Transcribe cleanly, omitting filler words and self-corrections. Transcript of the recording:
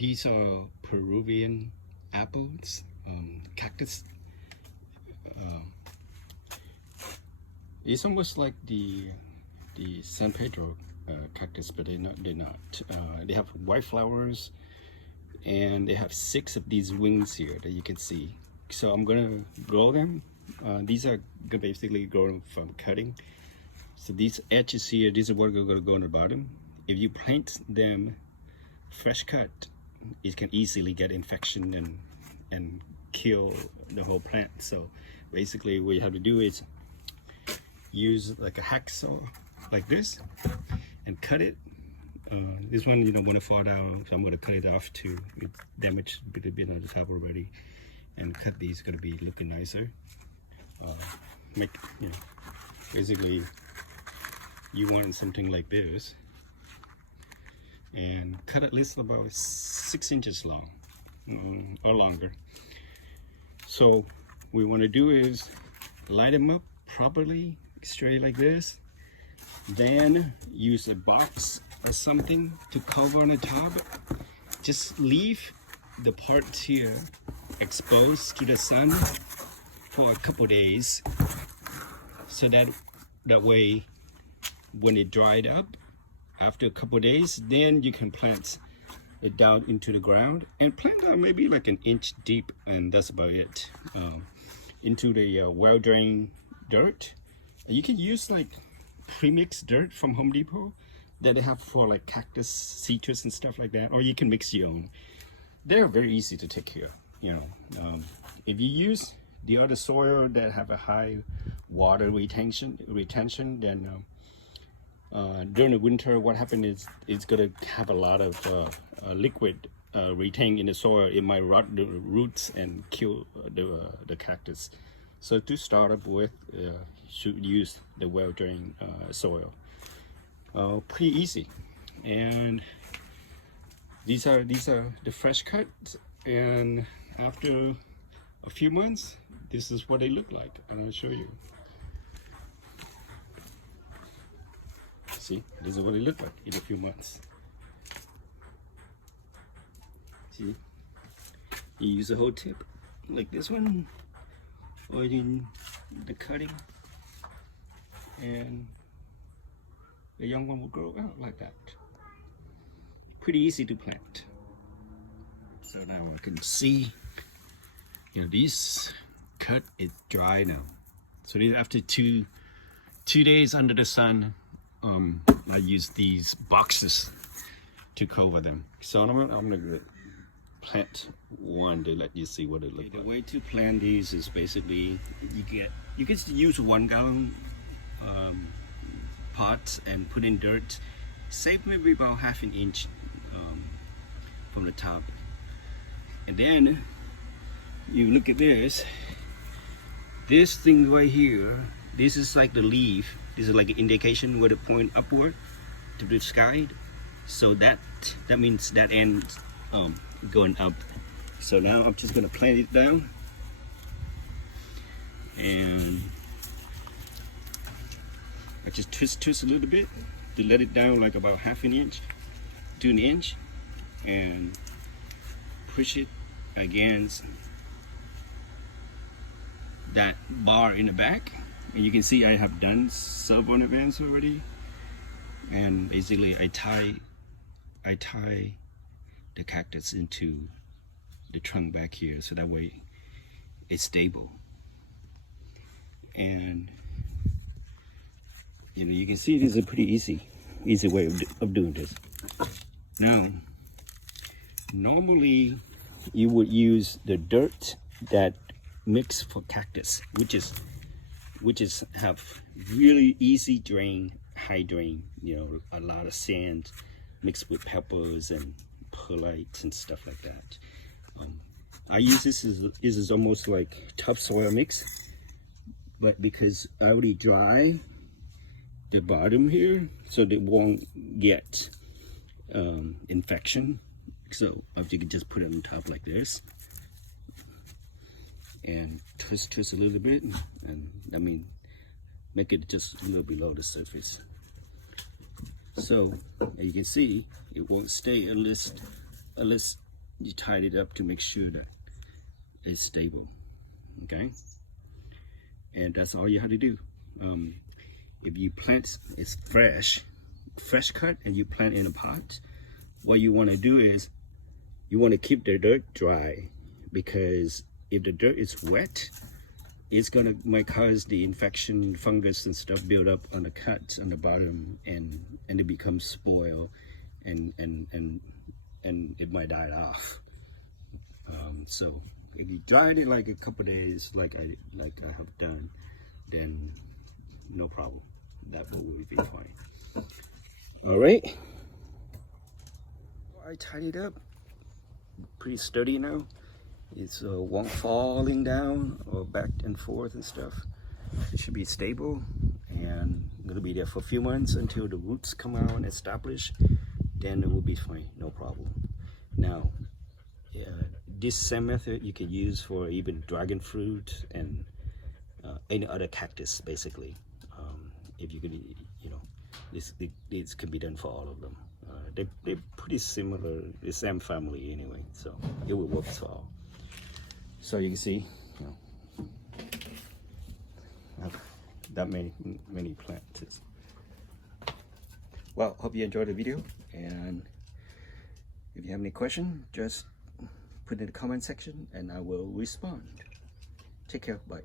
These are Peruvian apples, cactus. It's almost like the San Pedro cactus, but they're not. They're not. They have white flowers, and they have 6 of these wings here that you can see. So I'm gonna grow them. These are basically grown from cutting. So these edges here, these are what are gonna go on the bottom. If you plant them fresh cut, it can easily get infection and kill the whole plant. So basically what you have to do is use like a hacksaw like this and cut it. This one you don't want to fall down, so I'm going to cut it off too. It damaged a bit on the top already, and cut these going to be looking nicer. Make, you know, basically you want something like this, and cut at least about 6 inches long or longer. So what we want to do is light them up properly, straight like this, then use a box or something to cover on the top. Just leave the parts here exposed to the sun for a couple days, so that way when it dried up after a couple days, then you can plant it down into the ground and plant down maybe like 1 inch deep, and that's about it. Into the well-drained dirt. You can use like pre-mixed dirt from Home Depot that they have for like cactus, citrus and stuff like that, or you can mix your own. They're very easy to take care of, you know. If you use the other soil that have a high water retention, then during the winter, what happens is it's gonna have a lot of liquid retained in the soil. It might rot the roots and kill the cactus. So to start up with, should use the well-drained soil. Pretty easy. And these are the fresh cuts, and after a few months, this is what they look like. I'm gonna show you. See, this is what they look like in a few months. See, you use the whole tip like this one, or in the cutting, and the young one will grow out like that. Pretty easy to plant. So now I can see, you know, this cut is dry now. So after two days under the sun, I use these boxes to cover them. So I'm gonna plant one to let you see what it looks like. The way to plant these is basically you can use 1 gallon pots and put in dirt. Save maybe about 1/2 inch from the top, and then you look at this thing right here. This is like the leaf. This is like an indication where to point upward to the sky. So that means that end going up. So now I'm just gonna plant it down, and I just twist a little bit to let it down like about 1/2 inch to 1 inch, and push it against that bar in the back. And you can see I have done several in advance already, and basically I tie the cactus into the trunk back here, so that way it's stable. And you know, you can see this is a pretty easy way of doing this. Now, normally you would use the dirt that mix for cactus, which is have really easy drain, high drain, you know, a lot of sand mixed with peppers and perlite and stuff like that. I use this is almost like topsoil mix, but because I already dry the bottom here, so they won't get infection. So you can just put it on top like this and twist a little bit, and I mean make it just a little below the surface. So as you can see, it won't stay unless you tied it up to make sure that it's stable. Okay, and that's all you have to do. If you plant it's fresh cut and you plant in a pot, what you want to do is you want to keep the dirt dry, because if the dirt is wet, it's might cause the infection, fungus and stuff build up on the cuts on the bottom, and it becomes spoiled, and it might die off. So if you dry it like a couple days, like I have done, then no problem. That will be fine. All right, I tied it up. Pretty sturdy now. It's won't falling down or back and forth and stuff. It should be stable, and it'll be there for a few months until the roots come out and establish. Then it will be fine, no problem. Now, this same method you can use for even dragon fruit and any other cactus, basically. If you can, you know, this can be done for all of them. They're pretty similar, the same family anyway, so it will work for all. So you can see, you know, I have that many plants. Well, hope you enjoyed the video, and if you have any questions, just put it in the comment section and I will respond. Take care, bye.